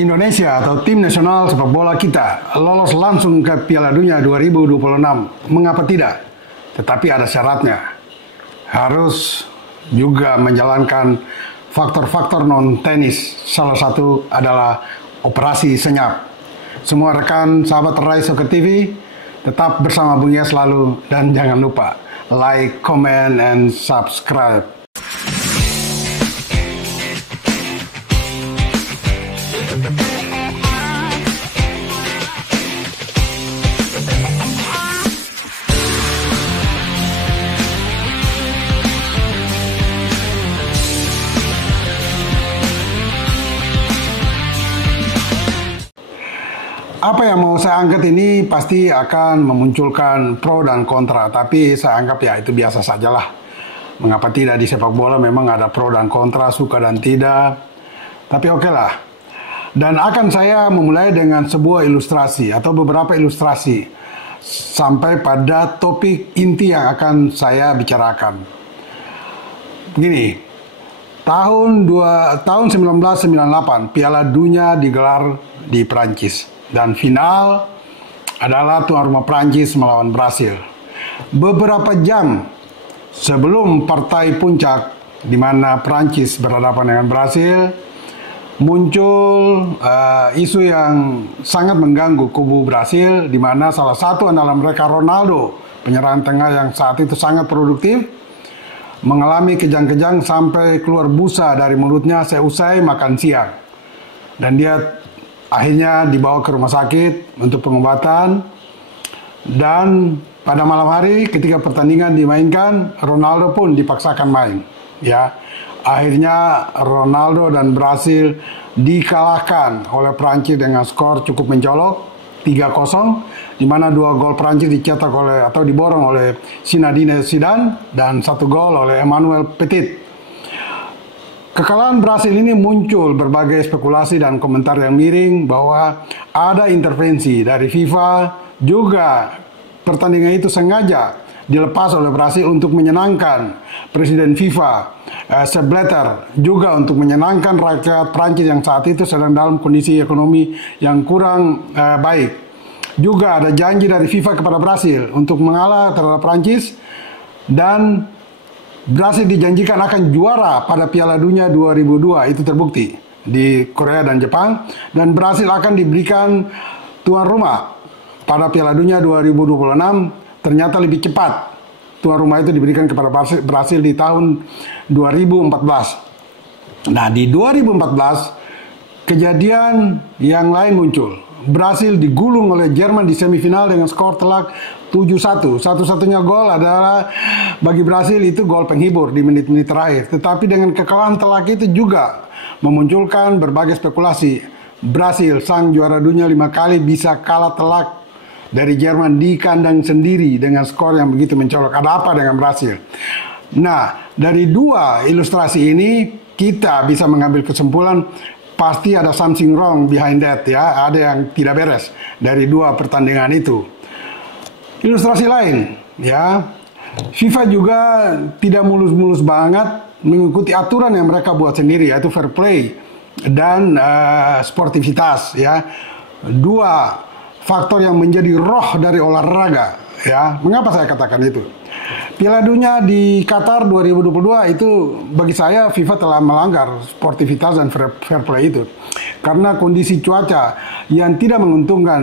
Indonesia atau tim nasional sepak bola kita lolos langsung ke Piala Dunia 2026. Mengapa tidak? Tetapi ada syaratnya. Harus juga menjalankan faktor-faktor non-tenis. Salah satu adalah operasi senyap. Semua rekan sahabat Rai Soccer TV, tetap bersama Bung Yas selalu. Dan jangan lupa like, comment, and subscribe. Apa yang mau saya angkat ini pasti akan memunculkan pro dan kontra, tapi saya anggap ya itu biasa sajalah. Mengapa tidak, di sepak bola memang ada pro dan kontra, suka dan tidak. Tapi oke lah. Dan akan saya memulai dengan sebuah ilustrasi atau beberapa ilustrasi sampai pada topik inti yang akan saya bicarakan. Begini, tahun 1998 Piala Dunia digelar di Prancis. Dan final adalah tuan rumah Prancis melawan Brasil. Beberapa jam sebelum partai puncak di mana Prancis berhadapan dengan Brasil, muncul isu yang sangat mengganggu kubu Brasil, di mana salah satu antara mereka Ronaldo, penyerang tengah yang saat itu sangat produktif, mengalami kejang-kejang sampai keluar busa dari mulutnya seusai makan siang. Dan dia akhirnya dibawa ke rumah sakit untuk pengobatan. Dan pada malam hari ketika pertandingan dimainkan, Ronaldo pun dipaksakan main. Ya, akhirnya Ronaldo dan Brasil dikalahkan oleh Prancis dengan skor cukup mencolok 3-0, di mana 2 gol Prancis dicetak oleh atau diborong oleh Zinedine Zidane dan 1 gol oleh Emmanuel Petit. Kekalahan Brasil ini muncul berbagai spekulasi dan komentar yang miring bahwa ada intervensi dari FIFA, juga pertandingan itu sengaja dilepas oleh Brasil untuk menyenangkan Presiden FIFA, Sepp Blatter, juga untuk menyenangkan rakyat Prancis yang saat itu sedang dalam kondisi ekonomi yang kurang baik. Juga ada janji dari FIFA kepada Brasil untuk mengalah terhadap Prancis, dan Brasil dijanjikan akan juara pada Piala Dunia 2002, itu terbukti di Korea dan Jepang, dan Brasil akan diberikan tuan rumah pada Piala Dunia 2026. Ternyata lebih cepat tuan rumah itu diberikan kepada Brasil di tahun 2014. Nah, di 2014 kejadian yang lain muncul. Brasil digulung oleh Jerman di semifinal dengan skor telak 7-1. Satu-satunya gol adalah bagi Brasil itu gol penghibur di menit-menit terakhir. Tetapi dengan kekalahan telak itu juga memunculkan berbagai spekulasi. Brasil, sang juara dunia 5 kali, bisa kalah telak dari Jerman di kandang sendiri dengan skor yang begitu mencolok. Ada apa dengan Brasil? Nah, dari dua ilustrasi ini kita bisa mengambil kesimpulan pasti ada something wrong behind that, ya. Ada yang tidak beres dari dua pertandingan itu. Ilustrasi lain, ya, FIFA juga tidak mulus-mulus banget mengikuti aturan yang mereka buat sendiri, yaitu fair play dan sportivitas, ya. Dua faktor yang menjadi roh dari olahraga, ya. Mengapa saya katakan itu? Piala Dunia di Qatar 2022 itu bagi saya FIFA telah melanggar sportivitas dan fair play itu. Karena kondisi cuaca yang tidak menguntungkan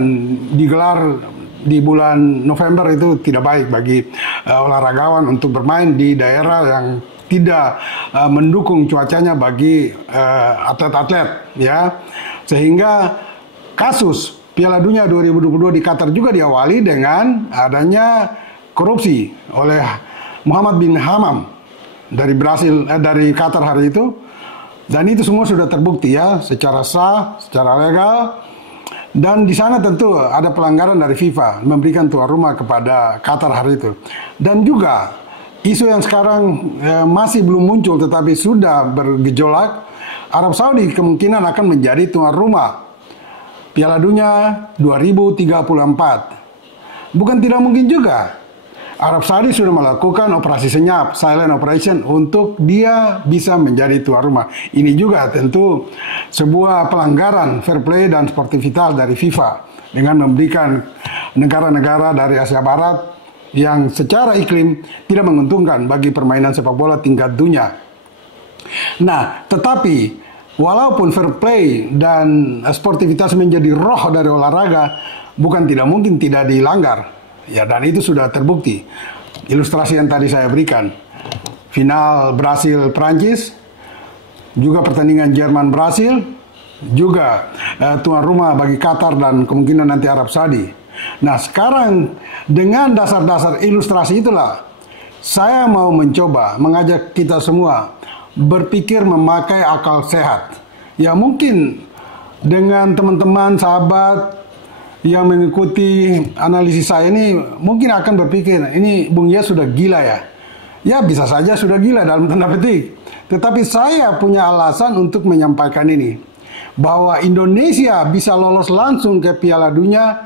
digelar di bulan November itu tidak baik bagi olahragawan untuk bermain di daerah yang tidak mendukung cuacanya bagi atlet-atlet, ya. Sehingga kasus Piala Dunia 2022 di Qatar juga diawali dengan adanya korupsi oleh Mohammed bin Hammam dari Qatar hari itu, dan itu semua sudah terbukti, ya, secara sah, secara legal. Dan di sana tentu ada pelanggaran dari FIFA memberikan tuan rumah kepada Qatar hari itu. Dan juga isu yang sekarang masih belum muncul tetapi sudah bergejolak, Arab Saudi kemungkinan akan menjadi tuan rumah Piala Dunia 2034. Bukan tidak mungkin juga Arab Saudi sudah melakukan operasi senyap, silent operation, untuk dia bisa menjadi tuan rumah. Ini juga tentu sebuah pelanggaran fair play dan sportivitas dari FIFA dengan memberikan negara-negara dari Asia Barat yang secara iklim tidak menguntungkan bagi permainan sepak bola tingkat dunia. Nah, tetapi walaupun fair play dan sportivitas menjadi roh dari olahraga, bukan tidak mungkin tidak dilanggar. Ya, dan itu sudah terbukti. Ilustrasi yang tadi saya berikan, final Brasil-Prancis, juga pertandingan Jerman-Brasil, juga tuan rumah bagi Qatar dan kemungkinan nanti Arab Saudi. Nah, sekarang dengan dasar-dasar ilustrasi itulah saya mau mencoba mengajak kita semua berpikir memakai akal sehat. Ya, mungkin dengan teman-teman, sahabat yang mengikuti analisis saya ini mungkin akan berpikir, ini Bung Yas sudah gila ya. Ya, bisa saja sudah gila dalam tanda petik. Tetapi saya punya alasan untuk menyampaikan ini, bahwa Indonesia bisa lolos langsung ke Piala Dunia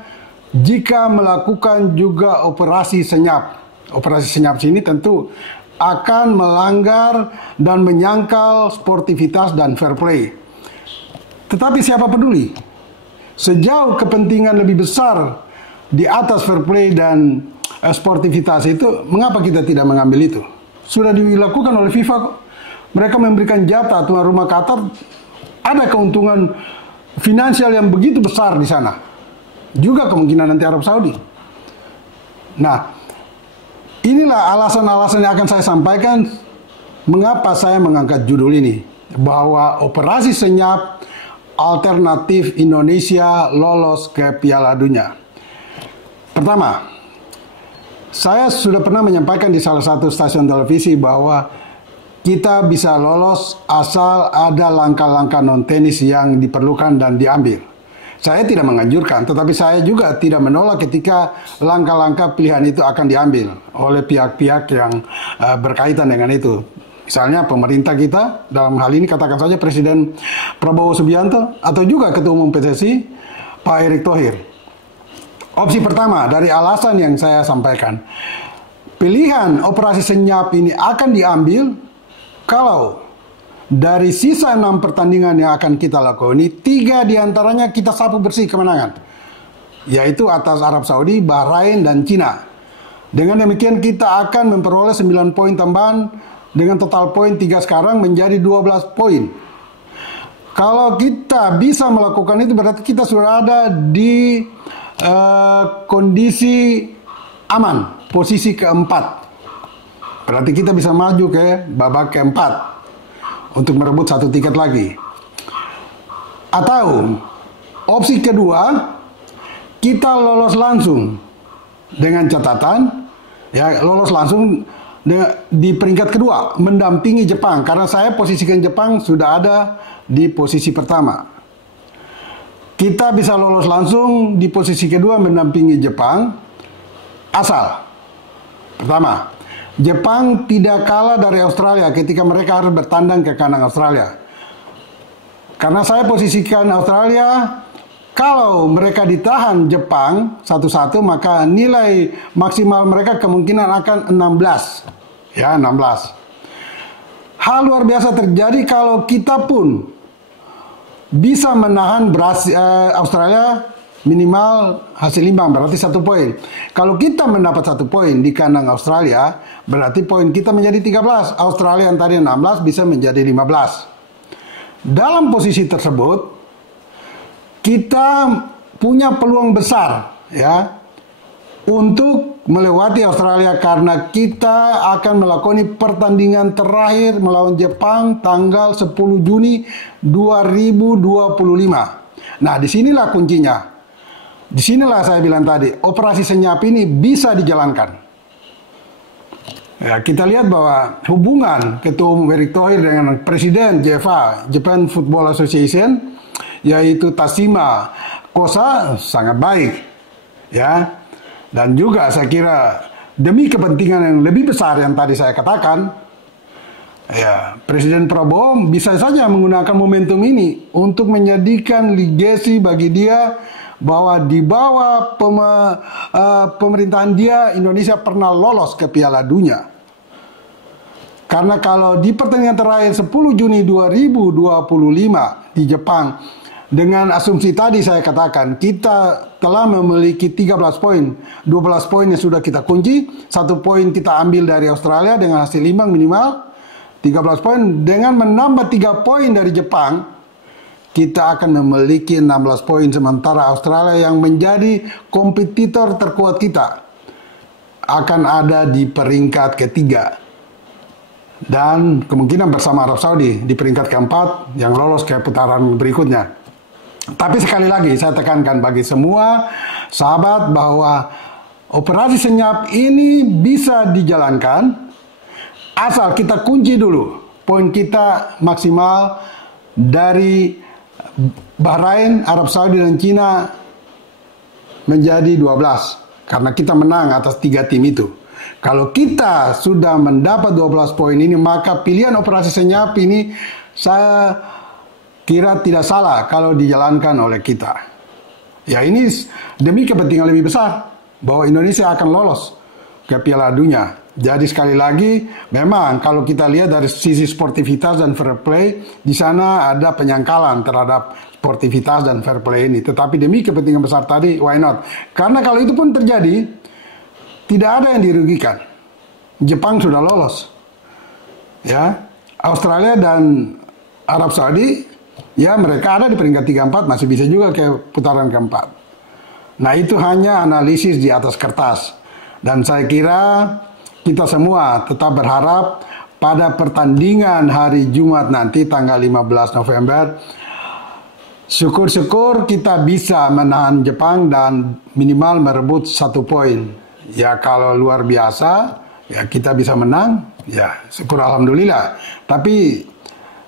jika melakukan juga operasi senyap. Operasi senyap sini tentu akan melanggar dan menyangkal sportivitas dan fair play. Tetapi siapa peduli? Sejauh kepentingan lebih besar di atas fair play dan sportivitas itu, mengapa kita tidak mengambil itu? Sudah dilakukan oleh FIFA kok. Mereka memberikan jatah tuan rumah Qatar, ada keuntungan finansial yang begitu besar di sana. Juga kemungkinan nanti Arab Saudi. Nah, inilah alasan-alasan yang akan saya sampaikan mengapa saya mengangkat judul ini, bahwa operasi senyap alternatif Indonesia lolos ke Piala Dunia. Pertama, saya sudah pernah menyampaikan di salah satu stasiun televisi bahwa kita bisa lolos asal ada langkah-langkah non-tenis yang diperlukan dan diambil. Saya tidak menganjurkan, tetapi saya juga tidak menolak ketika langkah-langkah pilihan itu akan diambil oleh pihak-pihak yang berkaitan dengan itu. Misalnya pemerintah kita, dalam hal ini katakan saja Presiden Prabowo Subianto, atau juga Ketua Umum PSSI, Pak Erick Thohir. Opsi pertama dari alasan yang saya sampaikan, pilihan operasi senyap ini akan diambil kalau dari sisa 6 pertandingan yang akan kita lakukan ini, 3 diantaranya kita sapu bersih kemenangan, yaitu atas Arab Saudi, Bahrain, dan Cina. Dengan demikian kita akan memperoleh 9 poin tambahan dengan total poin 3 sekarang menjadi 12 poin. Kalau kita bisa melakukan itu berarti kita sudah ada di kondisi aman, posisi keempat. Berarti kita bisa maju ke babak keempat untuk merebut 1 tiket lagi. Atau opsi kedua, kita lolos langsung dengan catatan, ya, lolos langsung di peringkat kedua, mendampingi Jepang, karena saya posisikan Jepang sudah ada di posisi pertama. Kita bisa lolos langsung di posisi kedua mendampingi Jepang, asal pertama, Jepang tidak kalah dari Australia ketika mereka harus bertandang ke kandang Australia. Karena saya posisikan Australia, kalau mereka ditahan Jepang 1-1, maka nilai maksimal mereka kemungkinan akan 16. Ya, 16. Hal luar biasa terjadi kalau kita pun bisa menahan Australia minimal hasil imbang, berarti 1 poin. Kalau kita mendapat 1 poin di kandang Australia, berarti poin kita menjadi 13. Australia yang tadi 16 bisa menjadi 15. Dalam posisi tersebut, kita punya peluang besar, ya, untuk melewati Australia, karena kita akan melakukan pertandingan terakhir melawan Jepang tanggal 10 Juni 2025. Nah, disinilah kuncinya. Disinilah saya bilang tadi, operasi senyap ini bisa dijalankan. Ya, kita lihat bahwa hubungan Ketua Umum Erick Thohir dengan Presiden JFA, Japan Football Association, yaitu Tashima Kosa, sangat baik. Ya, dan juga saya kira demi kepentingan yang lebih besar yang tadi saya katakan, ya, Presiden Prabowo bisa saja menggunakan momentum ini untuk menjadikan legasi bagi dia bahwa di bawah pemerintahan dia, Indonesia pernah lolos ke Piala Dunia. Karena kalau di pertandingan terakhir 10 Juni 2025 di Jepang, dengan asumsi tadi saya katakan, kita telah memiliki 13 poin. 12 poin yang sudah kita kunci, 1 poin kita ambil dari Australia dengan hasil imbang minimal, 13 poin. Dengan menambah 3 poin dari Jepang, kita akan memiliki 16 poin, sementara Australia yang menjadi kompetitor terkuat kita akan ada di peringkat ketiga. Dan kemungkinan bersama Arab Saudi di peringkat keempat yang lolos ke putaran berikutnya. Tapi sekali lagi saya tekankan bagi semua sahabat bahwa operasi senyap ini bisa dijalankan asal kita kunci dulu poin kita maksimal dari Bahrain, Arab Saudi, dan Cina menjadi 12. Karena kita menang atas 3 tim itu. Kalau kita sudah mendapat 12 poin ini, maka pilihan operasi senyap ini saya kira tidak salah kalau dijalankan oleh kita. Ya, ini demi kepentingan lebih besar bahwa Indonesia akan lolos ke Piala Dunia. Jadi sekali lagi, memang kalau kita lihat dari sisi sportivitas dan fair play, di sana ada penyangkalan terhadap sportivitas dan fair play ini. Tetapi demi kepentingan besar tadi, why not? Karena kalau itu pun terjadi, tidak ada yang dirugikan. Jepang sudah lolos, ya. Australia dan Arab Saudi, ya mereka ada di peringkat 3-4, masih bisa juga ke putaran keempat. Nah, itu hanya analisis di atas kertas. Dan saya kira kita semua tetap berharap pada pertandingan hari Jumat nanti tanggal 15 November, syukur-syukur kita bisa menahan Jepang dan minimal merebut 1 poin. Ya kalau luar biasa, ya kita bisa menang, ya syukur alhamdulillah. Tapi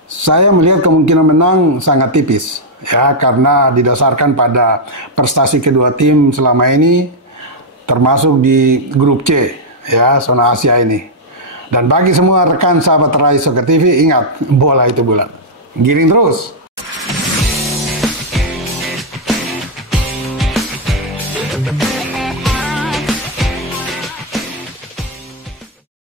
saya melihat kemungkinan menang sangat tipis, ya karena didasarkan pada prestasi kedua tim selama ini, termasuk di grup C, ya zona Asia ini. Dan bagi semua rekan sahabat Rai Soccer TV, ingat, bola itu bulat. Giring terus.